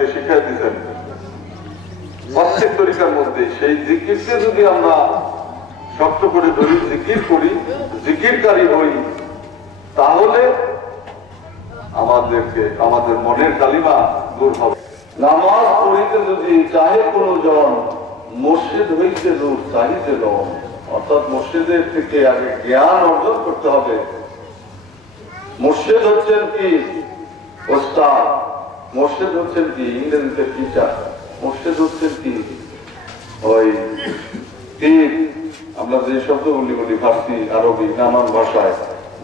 আমাদেরকে শিখিয়ে দিয়েছেন প্রত্যেক তরিকার মধ্যে। সেই জিকিরকে যদি আমরা শক্ত করে ধরি, জিকির করি, জিকিরকারী হই, তাহলে আমাদের মনের কালিমা দূর হবে। নামাজ পড়িতে যদি চাহে কোনো জন, মসজিদ হইতে দূর চাহিতে জন। অর্থাৎ মসজিদের থেকে আগে জ্ঞান অর্জন করতে হবে। মসজিদ হচ্ছেন কি ওস্তাদ, মসজিদ হচ্ছেন কি ইংরেজিতে টিচার, মসজিদ হচ্ছেন কি ওই পীর। আমরা যে শব্দগুলি বলি ফার্সি, আরবি, নানান ভাষায়,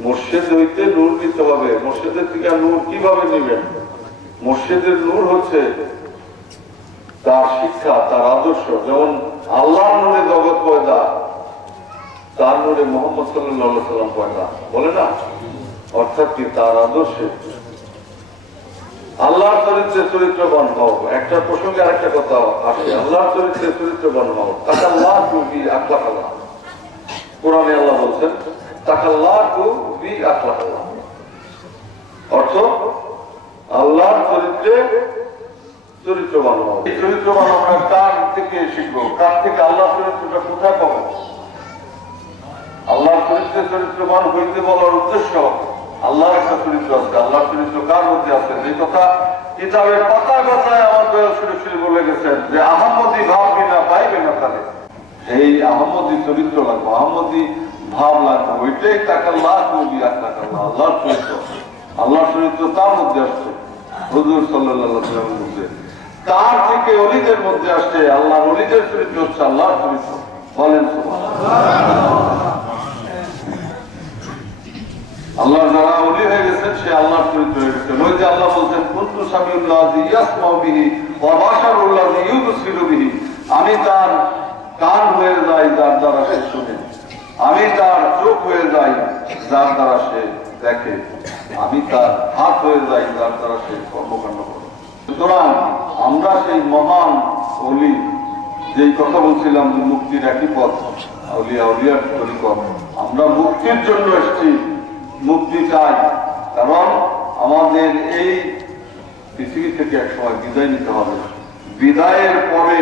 মসজিদ হইতে নূর নিতে হবে। মসজিদের থেকে নূর কিভাবে নেবেন? মসজিদের নূর হচ্ছে তার শিক্ষা, তার আদর্শ। যেমন আল্লাহর নূরে জগৎ পয়দা, তার নূরে মোহাম্মদ সাল্লাল্লাহু আলাইহি সাল্লাম পয়দা, বলে না? অর্থাৎ কি তার আদর্শে আল্লাহর চরিত্রে চরিত্রবান হও। একটা প্রসঙ্গে আরেকটা কথা আসে, আল্লাহর চরিত্রে চরিত্রবান হও। তাকাল্লাহু বি আখলাকাল্লাহ, কোরআনে আল্লাহ বলছেন তাকাল্লাহু বি আখলাকাল্লাহ। অর্থ আল্লাহর চরিত্রে চরিত্রবান হও। এই চরিত্রবান আমরা কার থেকে শিখবো? কার থেকে? আল্লাহর চরিত্রটা কোথায় পাবো? আল্লাহর চরিত্রে চরিত্রবান হইতে বলার উদ্দেশ্য, আল্লাহর একটা চরিত্র আছে। আল্লাহর চরিত্র কার মধ্যে আছে? যে কথা কিতাবের পাতায় পাতায় আমার দয়াল সুরে বলে গেছেন যে আহম্মদী ভাব বিনা পাইবে না তাহলে। এই আহম্মদী চরিত্র লাগবে, আহম্মদী ভাব লাগবে। ওইটাই তাকাল্লাহু বি আখলাকাল্লাহ, আল্লাহর চরিত্র। আল্লাহর চরিত্র তার মধ্যে আসছে, হুজুর সাল্লাল্লাহু আলাইহি ওয়াসাল্লামের মধ্যে। তার থেকে ওলিদের মধ্যে আসছে। আল্লাহর ওলিদের চরিত্র হচ্ছে আল্লাহর চরিত্র। বলেন সুবহানাল্লাহ। আল্লাহ যারা ওলি হয়ে গেছেন সে আল্লাহর চরিত্র হয়ে গেছেন। ওই যে আল্লাহ বলছেন কুনতু সামিউল্লাযী ইয়াসমাউ বিহি ওয়া বাশারুল্লাযী ইউবসিরু বিহি, আমি তার কান হয়ে যাই যার দ্বারা সে শুনে, আমি তার চোখ হয়ে যাই যার দ্বারা সে দেখে, আমি তার হাত হয়ে যাই যার দ্বারা সে কর্মকাণ্ড করে। সুতরাং আমরা সেই মহান ওলি, যেই কথা বলছিলাম যে মুক্তির একই পথ, আউলিয়া আউলিয়ার তরিকত, আমরা মুক্তির জন্য এসেছি, মুক্তি চাই। কারণ আমাদের এই পৃথিবী থেকে একসময় বিদায় নিতে হবে। বিদায়ের পরে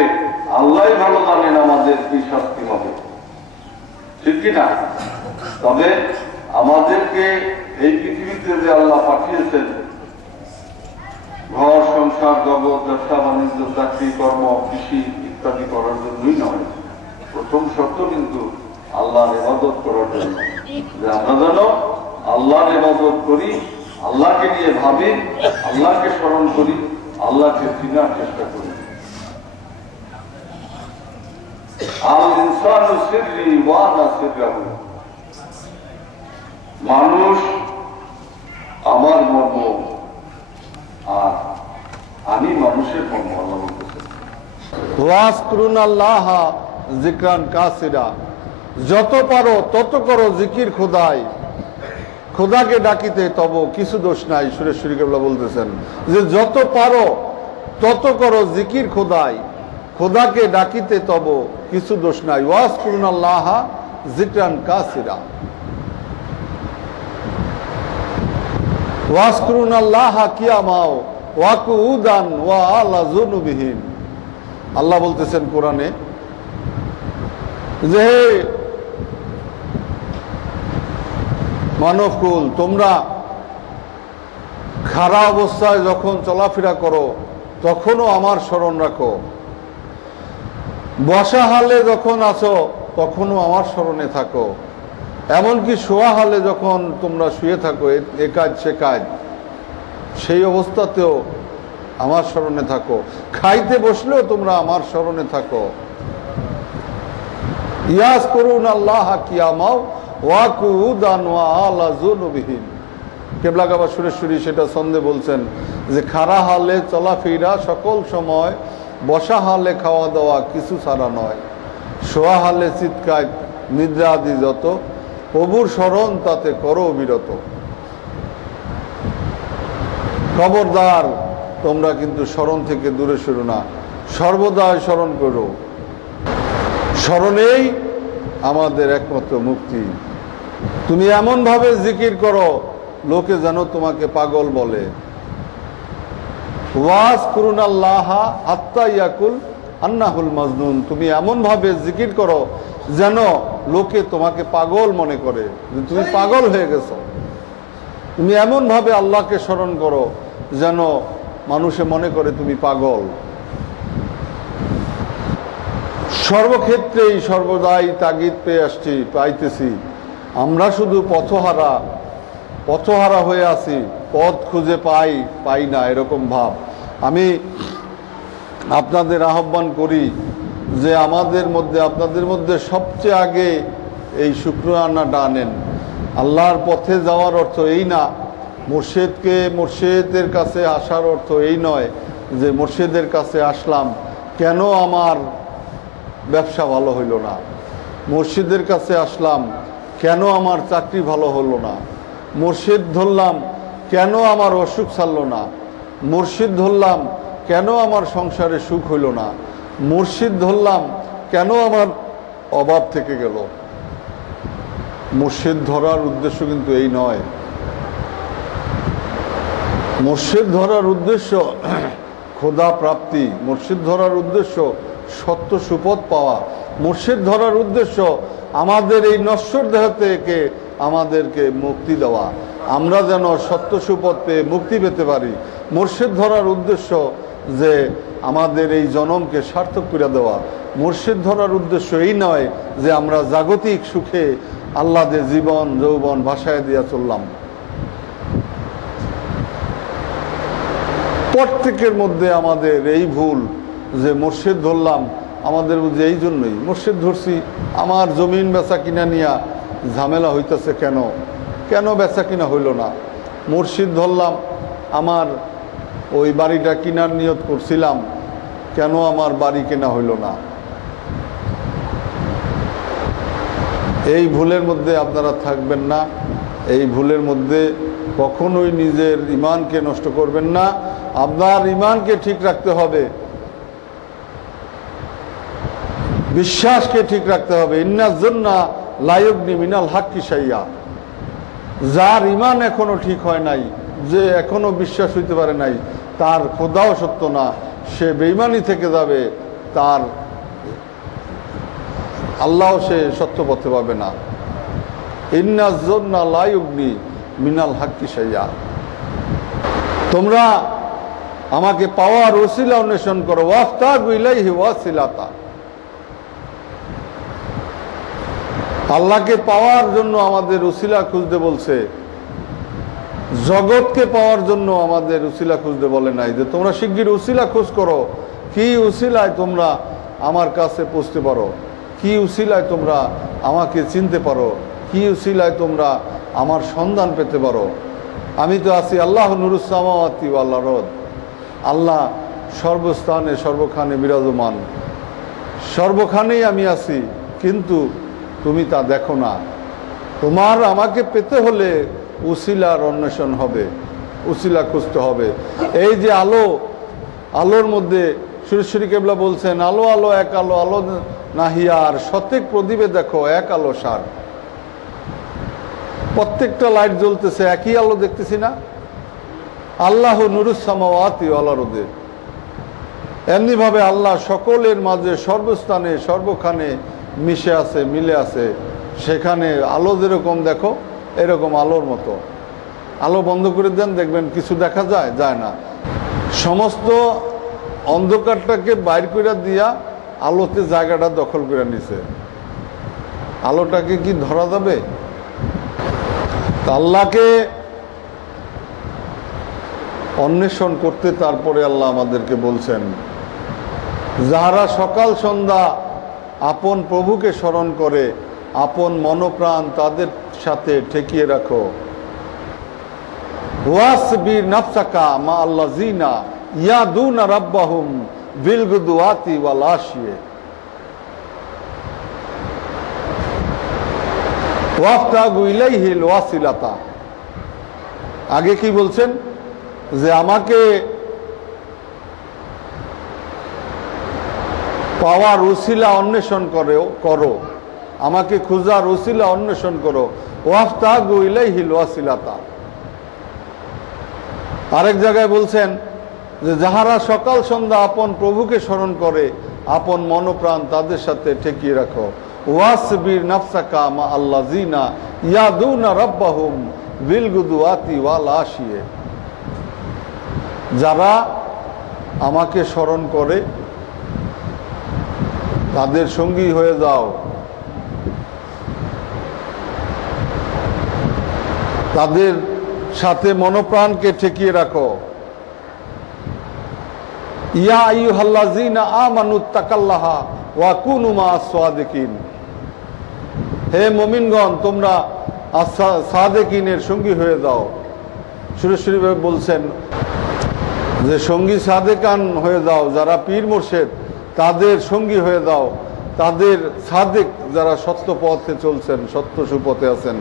আল্লাহ ভালো জানেন আমাদের কি শাস্তি হবে, ঠিক কিনা? তবে আমাদেরকে এই পৃথিবীতে যে আল্লাহ পাঠিয়েছেন ঘর সংসার জগৎ ব্যবসা বাণিজ্য চাকরি কর্ম কৃষি ইত্যাদি করার জন্যই নয়। প্রথম শর্ত কিন্তু আল্লাহর ইবাদত করার জন্য, যে আমরা যেন আল্লাহর ইবাদত করি, আল্লাহকে নিয়ে ভাবি, আল্লাহকে স্মরণ করি, আল্লাহকে চিনার চেষ্টা করি। আল ইনসানু সিররি ওয়া আনা সিররাহু, মানুষ আমার মর্ম আর আমি মানুষের মর্ম। আল্লাহ বলতেছেন ওয়াজকুরুনাল্লাহ যিকরান কাসিরা, যত পারো তত করো জিকির খোদায়, খোদাকে ডাকিতে তব কিছু দোষ নাই। সুরেশ্বরী কেবলা বলতেছেন যে যত পারো তত করো জিকির খোদায়, খোদাকে ডাকিতে তব কিছু দোষ নাই। ওয়াজকুরুনাল্লাহ যিকরান কাসিরা, ওয়াজকুরুনাল্লাহ কিয়ামাও ওয়া কুউদান ওয়া আলা যুনুবিহিম। আল্লাহ বলতেছেন কোরআনে যে মানবকুল, তোমরা খাড়া অবস্থায় যখন চলাফেরা করো তখনও আমার স্মরণ রাখো, বসা হালে যখন আছো তখনও আমার স্মরণে থাকো, এমনকি শোয়া হালে যখন তোমরা শুয়ে থাকো এ কাজ সে কাজ, সেই অবস্থাতেও আমার স্মরণে থাকো, খাইতে বসলেও তোমরা আমার স্মরণে থাকো। ইয়াজকুরুনাল্লাহ কিয়ামাও ওয়া কুউদান ওয়া আলা যুনুবিহিম। কেবলা কাবা সুরেশ্বরী সেটা ছন্দে বলছেন যে খাড়া হালে চলাফেরা সকল সময়, বসা হালে খাওয়া দাওয়া কিছু ছাড়া নয়, শোয়া হালে চিৎকার নিদ্রা আদি যত, প্রভুর স্মরণ তাতে করো বিরত। খবরদার তোমরা কিন্তু স্মরণ থেকে দূরে সরো না, সর্বদাই স্মরণ করো। স্মরণেই আমাদের একমাত্র মুক্তি। তুমি এমন ভাবে জিকির করো লোকে যেন তোমাকে পাগল বলে। ওয়াজকুরুনাল্লাহা হাত্তা ইয়াকুল আন্নাহুল মাজনুন, তুমি এমন ভাবে জিকির করো যেন লোকে তোমাকে পাগল মনে করে, যে তুমি পাগল হয়ে গেছো। তুমি এমন ভাবে আল্লাহকে স্মরণ করো যেন মানুষে মনে করে তুমি পাগল। সর্বক্ষেত্রেই সর্বদাই তাগিদ পাইতেছি, আমরা শুধু পথহারা হয়ে আছি, পথ খুঁজে পাই না, এরকম ভাব। আমি আপনাদের আহ্বান করি যে আপনাদের মধ্যে সবচেয়ে আগে এই শুকরানাটা আনেন। আল্লাহর পথে যাওয়ার অর্থ এই না, মুর্শিদের কাছে আসার অর্থ এই নয় যে মুর্শিদের কাছে আসলাম, কেন আমার ব্যবসা ভালো হইল না, মুর্শিদের কাছে আসলাম, কেন আমার চাকরি ভালো হলো না, মুর্শিদ ধরলাম, কেন আমার অসুখ ছাড়ল না, মুর্শিদ ধরলাম, কেন আমার সংসারে সুখ হইল না, মুর্শিদ ধরলাম, কেন আমার অভাব থেকে গেল। মুর্শিদ ধরার উদ্দেশ্য কিন্তু এই নয়। মুর্শিদ ধরার উদ্দেশ্য খোদা প্রাপ্তি, মুর্শিদ ধরার উদ্দেশ্য সত্য সুপথ পাওয়া, মুর্শিদ ধরার উদ্দেশ্য আমাদের এই নশ্বর দেহ থেকে আমাদেরকে মুক্তি দেওয়া, আমরা যেন সত্য সুপথ পেয়ে মুক্তি পেতে পারি। মুর্শিদ ধরার উদ্দেশ্য যে আমাদের এই জনমকে সার্থক করে দেওয়া। মুর্শিদ ধরার উদ্দেশ্য এই নয় যে আমরা জাগতিক সুখে আহ্লাদে জীবন যৌবন ভাসায় দিয়া চললাম। প্রত্যেকের মধ্যে আমাদের এই ভুল যে মুর্শিদ ধরলাম, আমাদের বুঝে এই জন্যই মুর্শিদ ধরছি, আমার জমিন বেচা কিনা নিয়া ঝামেলা হইতেছে, কেন বেচা কিনা হইল না। মুর্শিদ ধরলাম, আমার ওই বাড়িটা কিনার নিয়ত করছিলাম, কেন আমার বাড়ি কেনা হইল না। এই ভুলের মধ্যে আপনারা থাকবেন না, এই ভুলের মধ্যে কখনোই নিজের ঈমানকে নষ্ট করবেন না। আপনার ঈমানকে ঠিক রাখতে হবে, বিশ্বাসকে ঠিক রাখতে হবে। ইন্নাজ্জন্না লা ইউগনি মিনাল হাক্কি শাইয়া, যার ঈমান এখনো ঠিক হয় নাই, যে এখনো বিশ্বাস হইতে পারে নাই, তার খোদাও সত্য না, সে বেঈমানি থেকে যাবে, তার আল্লাহ সে সত্য পথে পাবে না। ইন্নাজ্জন্না লা ইউগনি মিনাল হাক্কি শাইয়া। তোমরা আমাকে পাওয়ার ওসিলা অন্বেষণ করো, ওয়াফতাগু ইলাইহি ওয়াসিলাতা। আল্লাহকে পাওয়ার জন্য আমাদের উসিলা খুঁজতে বলছে, জগৎকে পাওয়ার জন্য আমাদের উসিলা খুঁজতে বলে নাই যে তোমরা শিগগির উসিলা খোঁজ করো। কি উসিলায় তোমরা আমার কাছে পৌঁছতে পারো, কি উসিলায় তোমরা আমাকে চিনতে পারো, কি উসিলায় তোমরা আমার সন্ধান পেতে পারো। আমি তো আছি আল্লাহ নুরুস সামাওয়াতি ওয়াল আরদ, আল্লাহ সর্বস্থানে সর্বখানে বিরাজমান, সর্বখানেই আমি আছি, কিন্তু তুমি তা দেখো না। তোমার আমাকে পেতে হলে উসিলার অন্বেষণ হবে, উসিলা খুঁজতে হবে। এই যে আলোর মধ্যে সুরেশ্বরী কেবলা বলছেন, আলো আলো এক আলো, আলো নাহিয়া আর শতেক প্রদীপে দেখো এক আলো সার। প্রত্যেকটা লাইট জ্বলতেছে, একই আলো দেখতেছি না। আল্লাহ নুরুস সামাওয়াতি ওয়াল আরদে, এমনি ভাবে আল্লাহ সকলের মাঝে সর্বস্থানে সর্বখানে মিশে আছে, মিলে আছে। সেখানে আলো যেরকম দেখো এরকম আলোর মতো। আলো বন্ধ করে দেন, দেখবেন কিছু দেখা যায় না। সমস্ত অন্ধকারটাকে বাইর করে দিয়া আলোতে জায়গাটা দখল করে নিছে, আলোটাকে কি ধরা যাবে? আল্লাহকে অন্বেষণ করতে তারপরে আল্লাহ আমাদেরকে বলছেন, যাহারা সকাল সন্ধ্যা আপন প্রভুকে স্মরণ করে, আপন মনোপ্রাণ তাদের সাথে ঠেকিয়ে রাখো। ওয়াসবির নাফসাকা মা আল্লাযিনা ইয়াদুনা রাব্বাহুম বিল গুদওয়াতি ওয়াল আশিয়ে ওয়াফতাগু ইলাইহিল ওয়াসিলাতা। আগে কি বলছেন? যে আমাকে পাওয়ার উসিলা অন্বেষণ করো, আমাকে খুঁজার উসিলা অন্বেষণ করো। ওয়াফতাগু ইলাইহিল ওয়াসিলাতা। আরেক জায়গায় বলছেন যে যাহারা সকাল সন্ধ্যা আপন প্রভুকে স্মরণ করে আপন মনোপ্রাণ তাদের সাথে ঠেকিয়ে রাখো। ওয়াসবির নাফসাকা মা আল্লাযিনা ইয়াদুনা রাব্বাহুম বিল গুদুয়াতি ওয়াল আশিয়ে, যারা আমাকে স্মরণ করে তাদের সঙ্গী হয়ে যাও, তাদের সাথে মনোপ্রাণকে ঠেকিয়ে রাখো। ইয়া আইয়ুহাল্লাযিনা আমানুত্তাকাল্লাহা ওয়া কুনু মা'আস সাদিকিন, হে মুমিনগণ তোমরা সাদেকিনের সঙ্গী হয়ে যাও। সুরেশ্বরী ভাবে বলছেন যে সঙ্গী সাদেকান হয়ে যাও, যারা পীর মুর্শিদ তাদের সঙ্গী হয়ে যাও, তাদের সাদেক যারা সত্য পথে চলছেন, সত্য সুপথে আছেন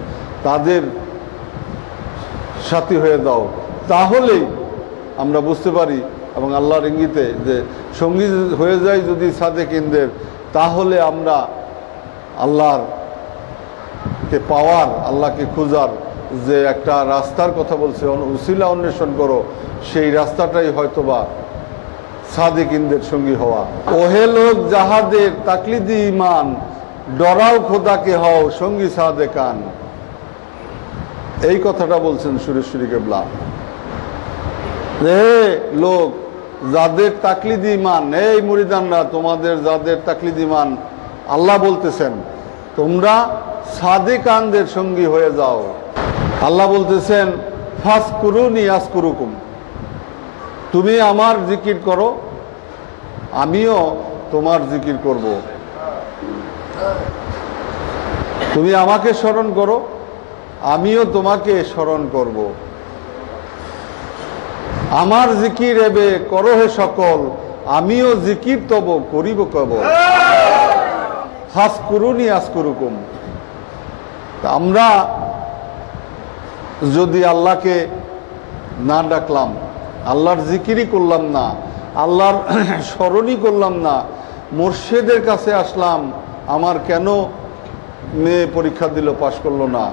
তাদের সাথী হয়ে দাও। তাহলেই আমরা বুঝতে পারি এবং আল্লাহর ইঙ্গিতে যে সঙ্গী হয়ে যায় যদি সাদেকিনদের, তাহলে আমরা আল্লাহকে পাওয়ার, আল্লাহকে খোঁজার যে একটা রাস্তার কথা বলছে, উসিলা অন্বেষণ করো, সেই রাস্তাটাই হয়তোবা সাদেকিনদের সঙ্গী হওয়া। ওহে লোক যাহাদের তাকলিদি ইমান, ডরাও খোদাকে হও সঙ্গী সাদেকান, এই কথাটা বলছেন সুরেশ্বরী কেবলা। হে লোক যাদের তাকলিদি ইমান, এই মুরিদানরা তোমাদের যাদের তাকলিদি ইমান, আল্লাহ বলতেছেন তোমরা সাদেকানদের সঙ্গী হয়ে যাও। আল্লাহ বলতেছেন ফাসকুরুনি আসকুরুকুম, তুমি আমার জিকির করো আমিও তোমার জিকির করব। তুমি আমাকে স্মরণ করো আমিও তোমাকে স্মরণ করব। আমার জিকির এবে করো হে সকল, আমিও জিকির তব করিব কেবল। ফাসকুরুনি আসকুরুকুম, আমরা যদি আল্লাহকে না ডাকলাম, আল্লাহর জিকিরই করলাম না, আল্লাহর স্মরণই করলাম না, মুর্শিদের কাছে আসলাম, আমার কেন মেয়ে পরীক্ষা দিল পাশ করলো না,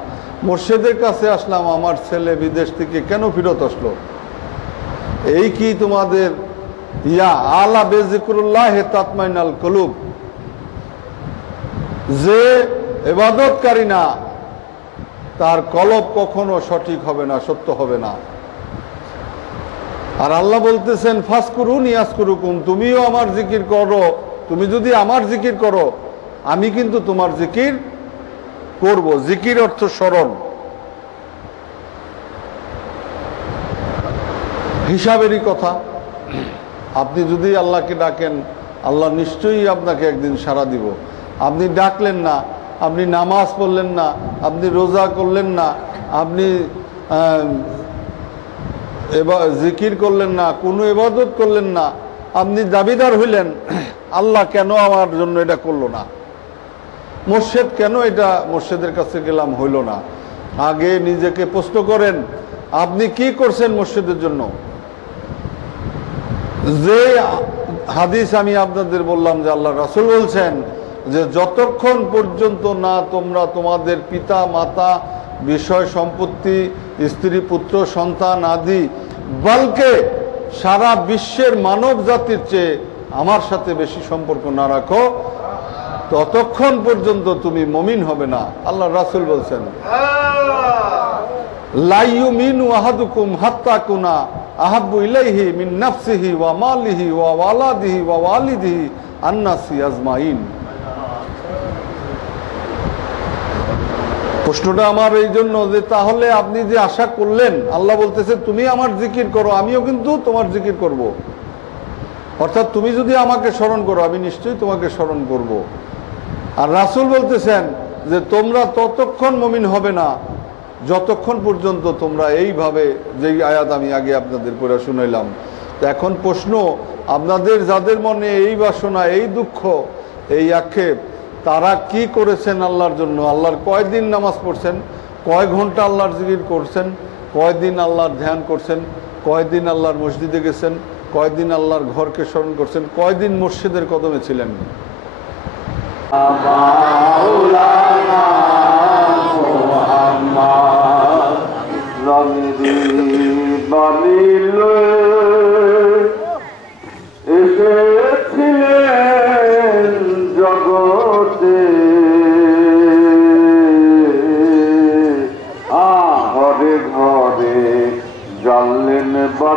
মুর্শিদের কাছে আসলাম, আমার ছেলে বিদেশ থেকে কেন ফেরত আসলো, এই কি তোমাদের ইয়া আলা বেজিকুরুল্লাহ তাতমাইনাল কুলুব, যে ইবাদতকারী না তার কলব কখনো সঠিক হবে না, সত্য হবে না। আর আল্লাহ বলতেছেন ফাসকুরুনি আসকুরুকুম, তুমিও আমার জিকির করো, তুমি যদি আমার জিকির করো আমি কিন্তু তোমার জিকির করব। জিকির অর্থ স্মরণ। হিসাবেরই কথা, আপনি যদি আল্লাহকে ডাকেন আল্লাহ নিশ্চয়ই আপনাকে একদিন সাড়া দিব। আপনি ডাকলেন না, আপনি নামাজ পড়লেন না, আপনি রোজা করলেন না, আপনি জিকির করলেন না, কোনো ইবাদত করলেন না, আপনি দাবিদার হইলেন আল্লাহ কেন আমার জন্য এটা করলো না, মুর্শিদ কেন এটা মুর্শিদের কাছে গেলাম হইল না। আগে নিজেকে প্রশ্ন করেন আপনি কি করছেন মুর্শিদের জন্য। যে হাদিস আমি আপনাদের বললাম যে আল্লাহ রাসূল বলছেন যে যতক্ষণ পর্যন্ত না তোমরা তোমাদের পিতা মাতা, বিষয় সম্পত্তি, স্ত্রী পুত্র সন্তান আদি, বলকে সারা বিশ্বের মানব জাতির চেয়ে আমার সাথে বেশি সম্পর্ক না রাখো, ততক্ষণ পর্যন্ত তুমি মুমিন হবে না। আল্লাহ রাসূল বলছেন লা ইউমিনু আহাদুকুম হাত্তা কুনা আহাব্বু ইলাইহি মিন নাফসিহি ওয়া মালিহি ওয়া ওয়ালাদিহি ওয়া ওয়ালিদিহি আন-নাসি আজমাইন। প্রশ্নটা আমার এই জন্য যে তাহলে আপনি যে আশা করলেন, আল্লাহ বলতেছে তুমি আমার জিকির করো আমিও কিন্তু তোমার জিকির করব। অর্থাৎ তুমি যদি আমাকে স্মরণ করো আমি নিশ্চয়ই তোমাকে স্মরণ করব। আর রাসূল বলতেছেন যে তোমরা ততক্ষণ মুমিন হবে না যতক্ষণ পর্যন্ত তোমরা এইভাবে, যেই আয়াত আমি আগে আপনাদের পড়ে শুনাইলাম। এখন প্রশ্ন, আপনাদের যাদের মনে এই বাসনা, এই দুঃখ, এই আক্ষেপ, তারা কি করেছেন আল্লাহর জন্য? আল্লাহর কয়দিন নামাজ পড়ছেন, কয় ঘন্টা আল্লাহর জিকির করছেন, কয়দিন আল্লাহর ধ্যান করছেন, কয়দিন আল্লাহর মসজিদে গেছেন, কয়দিন আল্লাহর ঘরকে স্মরণ করছেন, কয়দিন মুর্শিদের কদমে ছিলেন? বানিল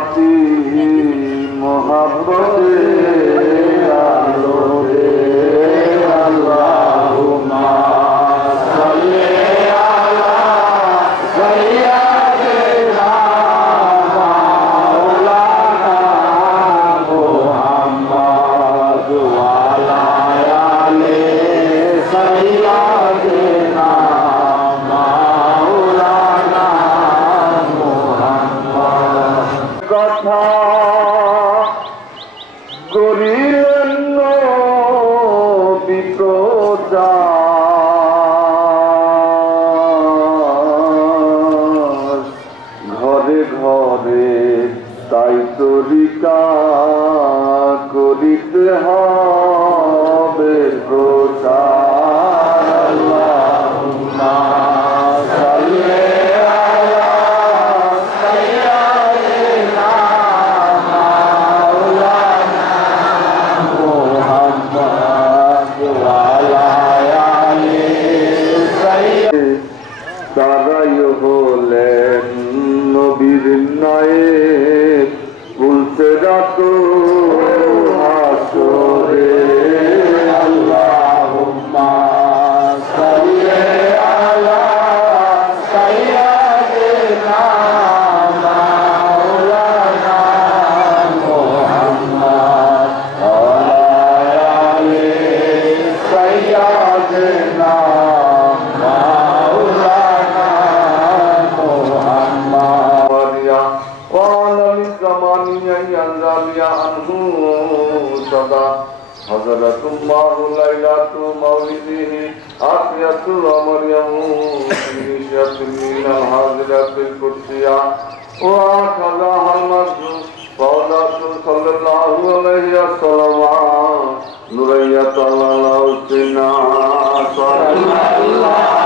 मोहब्बती मोहब्बते आलोरे अल्लाहुम्मा सल्ली अला सय्यिदिना मौलाना मुहम्मद व अला आले सय्यिदिना मौलाना मुहम्मद কথা করিলেন নবী প্রচার ঘরে ঘরে তাই তরিকা করিতে হবে প্রচার আল্লাহুম্মা সাল্লি আলা সাইয়্যিদিনা মাওলানা মুহাম্মদ ওয়া আলা আলি সাইয়্যিদিনা তারাই হলেন নবীর নায়েব বলতে রাতো হাসরে আল্লাহুম্মা সাল্লি আলা সাইয়্যিদিনা মাওলানা মুহাম্মদ ওয়া আলা আলি সাইয়্যিদিনা মাওলানা মুহাম্মদ وعلم الزمانية ينزل عنه صدى حضرة الله ليلة مولده آتية ومريم نشأت من الحاضرة القدسية وأخذها المسجد فوضت صلى الله عليه وسلم نورية الله سنا صلى الله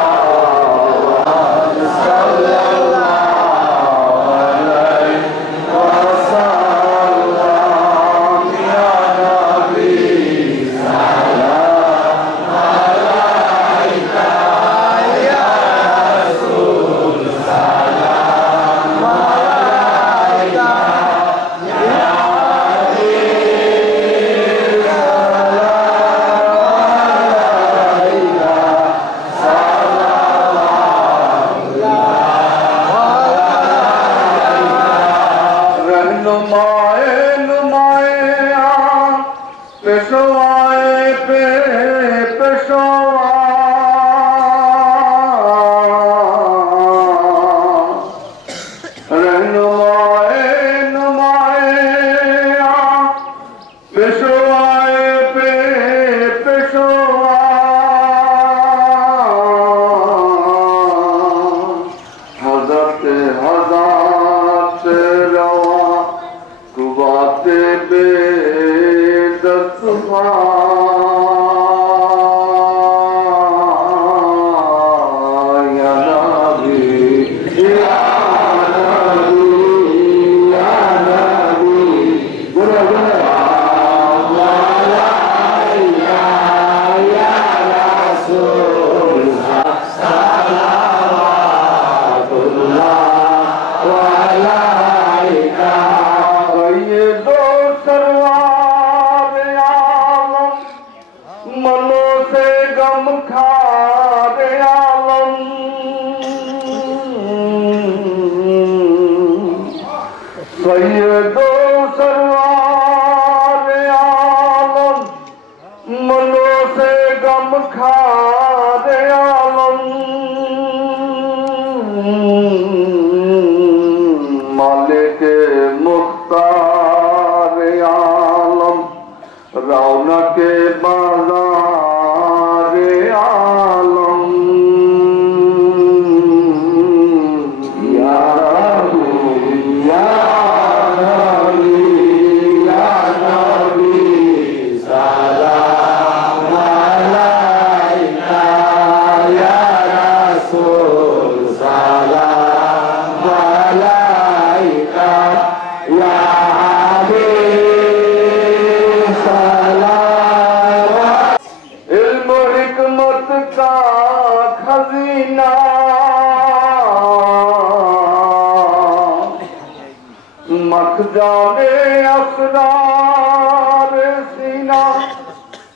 जाने असरार सीना,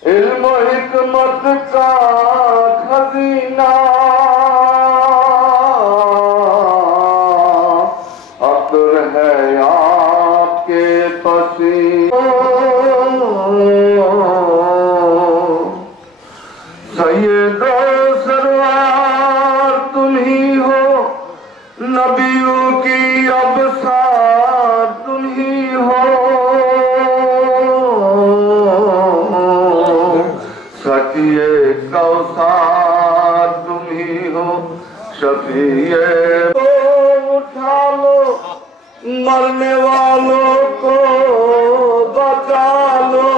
इल्म हिकमत का खजीना, अक्र है आपके पसीने। सैयद सरवार तुम ही हो, नबियों की अबसार तुम ही हो, सकिए कौसार तुम ही हो, शफिए को उठा लो, मरने वालों को बचा लो।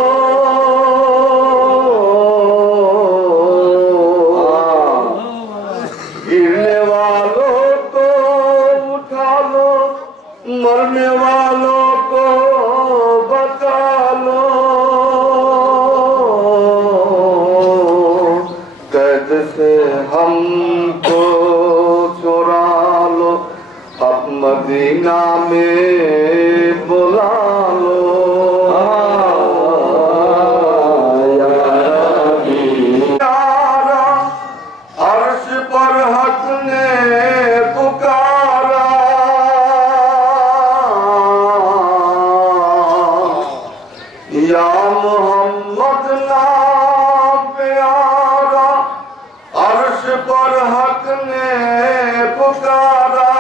गिरने वालों को उठा लो, मरने वालों को बचा लो। कैद से हमको चुरा लो, अब मदीना में बुला लो। अर्श पर हक ने पुकारा, या मोहम्मद नाम प्यारा, अर्श पर हक ने पुकारा।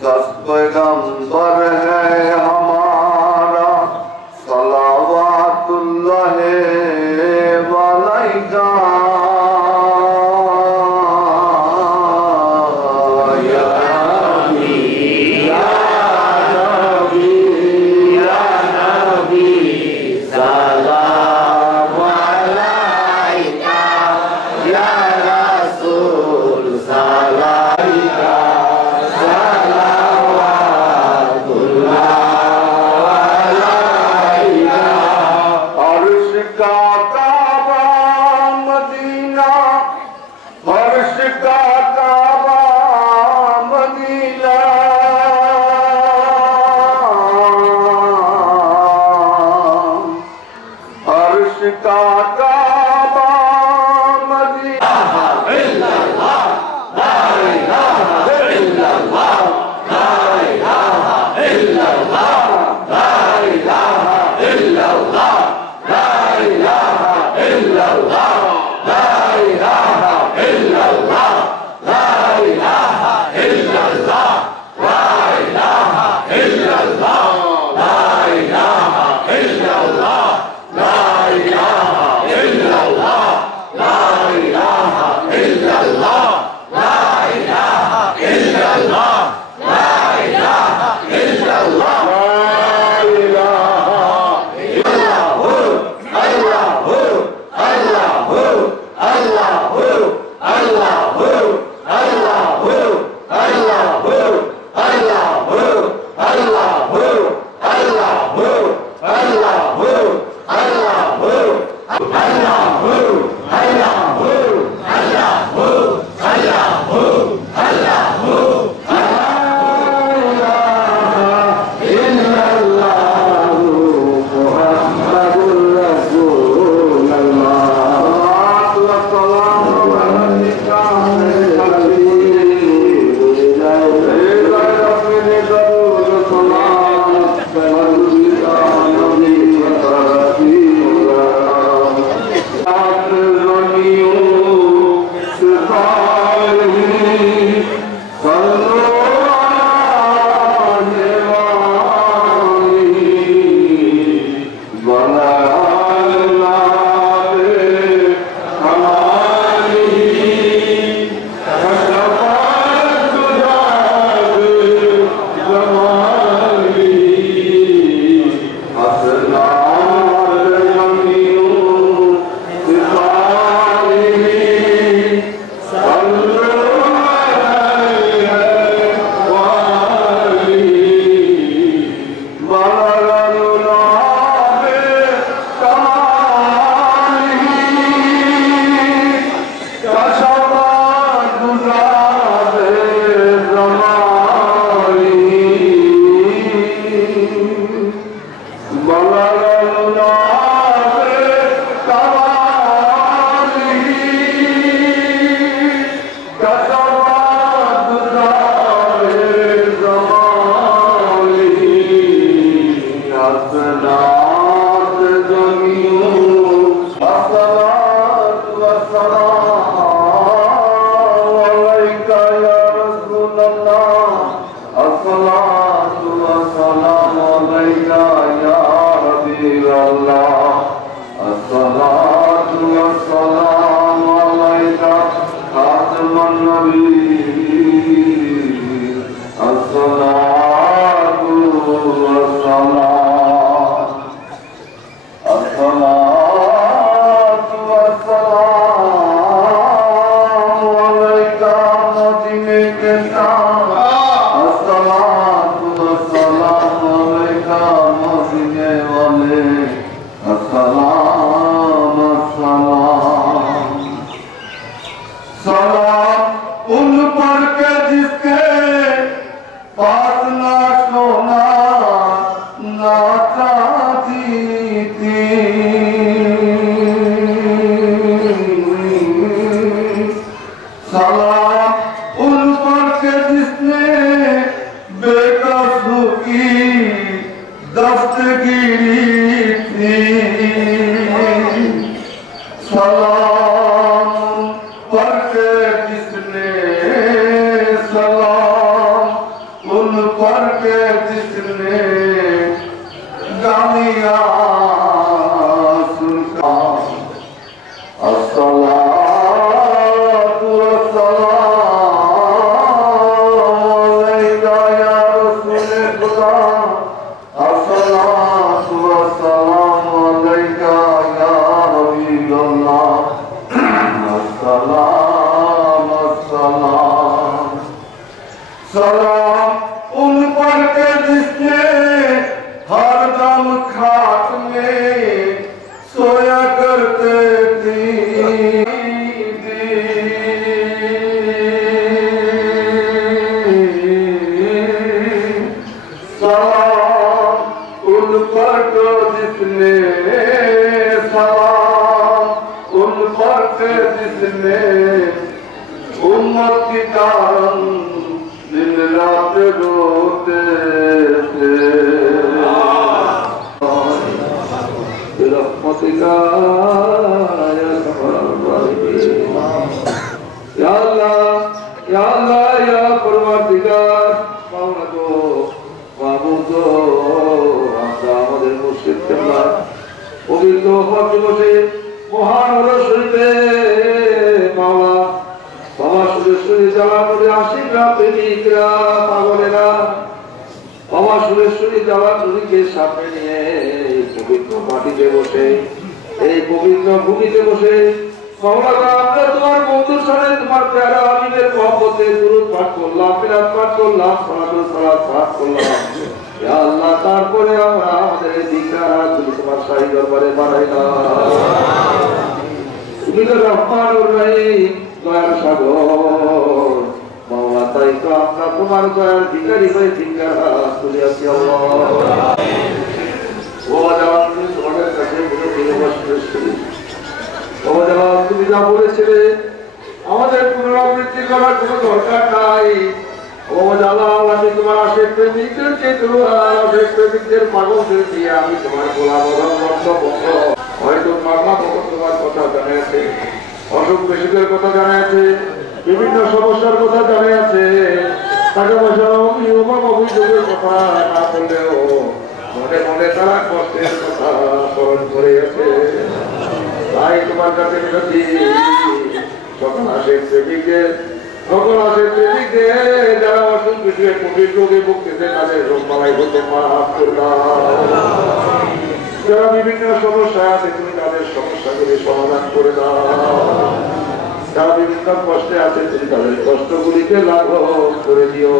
सच पैगंबर है हमारा, सलावातुल्लाह अलैका। अर्श का काबा मदीना, अर्श का काबा मदीना, अर्श का काबा मदीना। কায়নাত জমিও আসসালাতু ওয়াসসালামু আলাইকা ইয়া রাসূলুল্লাহ আসসালাতু ওয়াসসালামু আলাইকা ইয়া হাবিবাল্লাহ আসসালাতু ওয়াসসালামু আলাইকা খাতামান নবিয়্যিন আসসালাতু ওয়াসসালাম আসসালাতু ওয়াসসালামু আলাইকা মদিনে কেতাব আসসালাতু ওয়াসসালামু আলাইকা মদিনে ওয়ালে আসসালাম আসসালাম सलाम उन पर के जिसके पास ना सोना ना चांदी थी सलाम उन पर के जिसने बेकसू की दस्तगिरी थी सलाम पर के जिसने सलाम उन पर के जिसने गालियां सुनता अस्सलातु वस्सलामु अलैका या रसूल खुदा अस्सलातु वस्सलामु अलैका या हबीबल्लाह अस्सलाम अस्सलाम सलाम उन पर के जिसने हर दम खाक में सोया करते थे सलाम उन पर के जिसने सलाम उन पर के जिसने उम्मत की कारण दिन रात रोते थे रहमतिका या अल्लाह या परवरदिगार माওলা গো মাবুদ গো আমরা আমাদের মুর্শিদ কেবলা পবিত্র হজ দিবসে মহান হরস শরীফে মাওলা বাবা সুরেশ্বরী জালানুরে আশিকরা প্রেমিকরা পাগলেরা বাবা সুরেশ্বরী জালানুরীকে সামনে নিয়ে এই পবিত্র মাটিতে বসে এই পবিত্র ভূমিতে বসে মাওলা আমরা তোমার বন্ধুর সাথে তোমার প্যারা হাবিবের মহব্বতে দুরূদ পাঠ করলাম মিলাদ পাঠ করলাম সালাতুল সালাত পাঠ করলাম ইয়া আল্লাহ তারপরে আমরা আমাদের এই দিকরা তুমি তোমার শাহী দরবারে বাড়াইলাম তুমি তো রহমানুর রহিম দয়ার সাগর মাওলা তাই তো আমরা তোমার দয়ার ভিখারি হয়ে ভিক্ষার হাত তুলে আছি আল্লাহ ও জালাল তুমি তোমাদের কাছে বলে দিলে বসে ও জালাল তুমি যা বলেছিলে আমাদের পুনরাবৃত্তি করার কোনো দরকার নাই ও জালাল আমি তোমার আশেক প্রেমিকদেরকে তোমার আশেক প্রেমিকদের পাগলদের দিয়ে আমি তোমার গোলাম বক্তব্য হয়তো মামলা তোমার কথা জানা আছে অসুখ বেশিদের কথা জানা আছে বিভিন্ন সমস্যার কথা জানা আছে টাকা পয়সা অভিযোগের কথা না বললেও মনে মনে তারা কষ্টের কথা স্মরণ করে আছে তাই তোমার কাছে মিনতি সকল আশেক প্রেমিকদের যারা অসুখ বিষয়ে কোভিড রোগে ভুগতেছে তাদের রোগ বালাই হতে মাফ করবা যারা বিভিন্ন সমস্যা আছে তুমি তাদের সমস্যাগুলি সমাধান করে দাও যারা বিভিন্ন কষ্টে আছে তুমি তাদের কষ্টগুলিকে লাঘব করে দিও